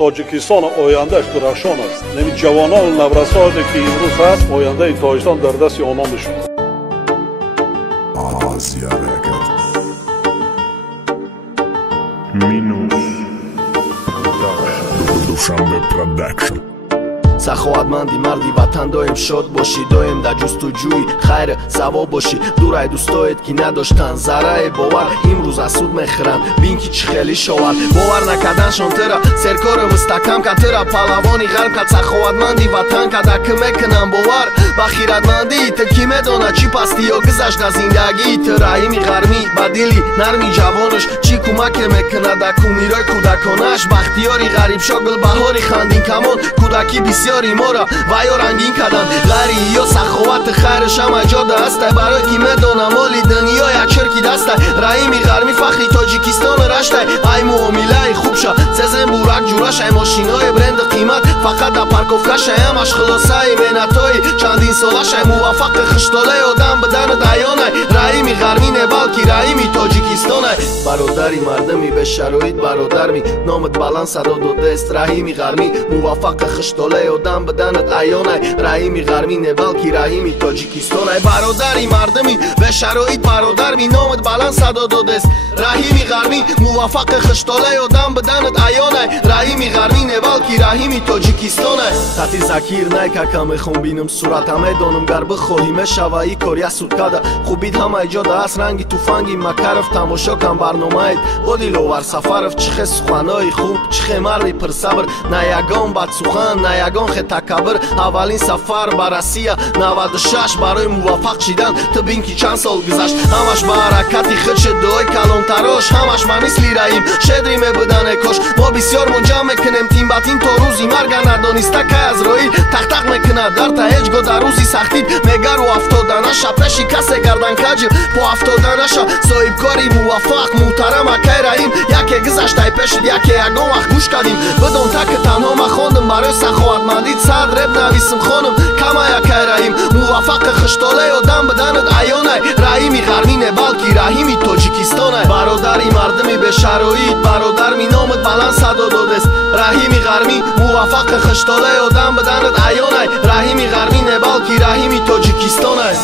Тоҷикистон ояндааш дурахшон аст. Нами ҷавонони наврасоне ки имрӯз ҳаст, ояндаи Тоҷикистон дар дасти онҳо мешавад. Азия Records. Minus Dushanbe Production. саховатманди марди ватан доим шод бошӣ, доим дар ҷустуҷӯи хайр савоб бошӣ. дурай дӯстоет ки надоштанд заррае бовар, имрӯз аз суд мехӯранд, бин ки чӣ хеле шовар. бовар накарданшон тира серкори мустаҳкам кад, тира палавони ғарб кад, саховатманди ватан кад, аки мекунам бовар ба хиратмандии ту. ки медонад чӣ пастӣ ё гузашт аз зиндагии ту. раҳими ғармӣ ба дили нарми ҷавонаш чӣ кӯмаке мекунад аз кумирои кӯдаконаш. бахтиёри ғарибшо гулбаҳори хандин камон, кӯдаки бисёри мора ваё рангин карданд. ғайри ё саховати хайраш ҳама ҷода ҳастай, барои ки медонам моли дунё як ширки дастай. раҳими ғармӣ фахри Тоҷикистон раштай, ай муомилаи хубша сезем бурак ҷурашай. мошинои бренди қимат фақат дар парковкашай, ҳамаш хулосаи меҳнатҳои чандин солашай. муваффақи хиштолаи одам биданат аёнай, раҳими ғармӣ не балки раҳими Тоҷикистонай. бародари мардами бешароит бародарми, номат баланд садо додааст раҳими ғармӣ. муваффақи хиштолаи одам биданат аёнай, раҳими ғармӣ не балки раҳими Тоҷикистонай. бародари мардами бешароит бародарми, номат баланд садо додааст раҳими ғармӣ. муваффақи хиштолаи одам биданат аёнай, раҳими ғармӣ не балки раҳими Тоҷикистонай. хати закир найкака мехом бинам сурата, медонам гар бихоҳӣ мешава и кор як суткада. хубит ҳама ҷода аст, ранги туфанги Макаров тамошо кам барномаед. бо диловар Сафаров чихе суханои хуб, чихе марди пирсабр, на ягон бадсухан, на ягон хе такаббур. аввалин сафар ба Россия 96 барои муваффақ шидан ту бин ки чанд сол гузашт. ҳамаш ба ҳаракати худ шуд дуои калонтарош, ҳамаш ба мисли раим шедри мебудане кош. мо бисёр мунҷам мекунем тин ба тин то рӯзи марга, надониста кай аз роҳи тақтақ мекунад дар та ҳеҷ гоҳ дар рӯзи сахтӣ мегару афтоданаша пеши касе гардан каҷи по афтоданаша. соҳибкори муваффақ муҳтарам акай раим, яке гузаштай пешид, яке ягон вақт гӯш кардим. бидон таки танҳо ма хондим барои саховатмандӣ сад реп нависим хонум кама якай раим. муваффақи хиштолаи одам биданат аёнай, раҳими ғармӣ не балки раҳими Тоҷикистонай. бародари мардами бешароит бародарми, номат баланд садо додааст раҳими ғармӣ. муваффақи хиштолаи одам биданат аёнай, раҳими ғармӣ не балки раҳими Тоҷикистонай.